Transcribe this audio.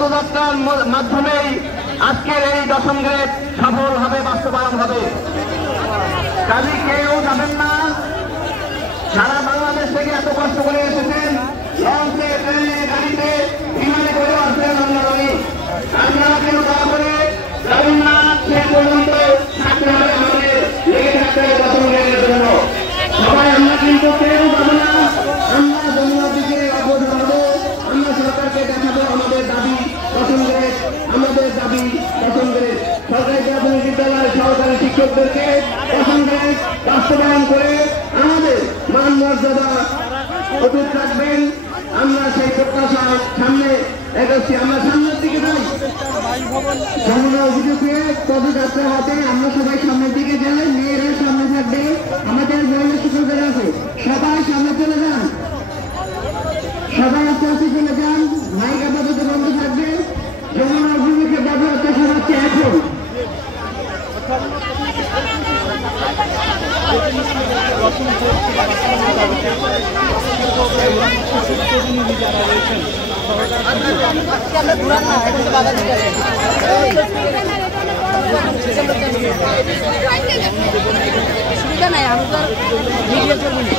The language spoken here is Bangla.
পদযাত্রার মাধ্যমেই আজকের এই দশম গ্রেড সফলভাবে বাস্তবায়ন হবে। কাজে কেউ যাবেন না, সারা বাংলাদেশ থেকে এত কষ্ট করে এসেছেন, লঞ্চে, ট্রেনে, গাড়িতে, বিমানে করে আসবেন। আপনারা কেউ দয়া করে যাবেন না, সে পর্যন্ত থাকতে হবে, আমাদের লেগে থাকতে হবে দশম গ্রেডের জন্য। সবাই আমরা কিন্তু কেউ যাবো না, আমরা যমুনার দিকে অগ্রসর হবো, আমরা সরকারকে দেখাবো আমাদের দাবি দশম গ্রেড, আমাদের দাবি দশম গ্রেড। সরকারি প্রাথমিক বিদ্যালয়ের সহকারী শিক্ষকদেরকে দশম গ্রেড বাস্তবায়ন করে আমাদের মান মর্যাদা অটুট রাখবেন। আমরা সেই প্রত্যাশায় সামনে এগোচ্ছি, আমরা সামনের দিকে যাই। যমুনা অভিযোগে পদযাত্রা হতে আমরা সবাই সামনের দিকে যাই, মেয়েরা সামনে থাকবে, আমাদের মহিলা শিক্ষকদের আছে, সবাই সামনে চলে যান, সবাই আস্তে আস্তে চলে যান, মাইক আপাতত বন্ধ থাকবে। যমুনা অভিযোগে পদযাত্রা শুরু হচ্ছে এখন। সুবিধা নাই, আমি তো ভিডিও করবো না।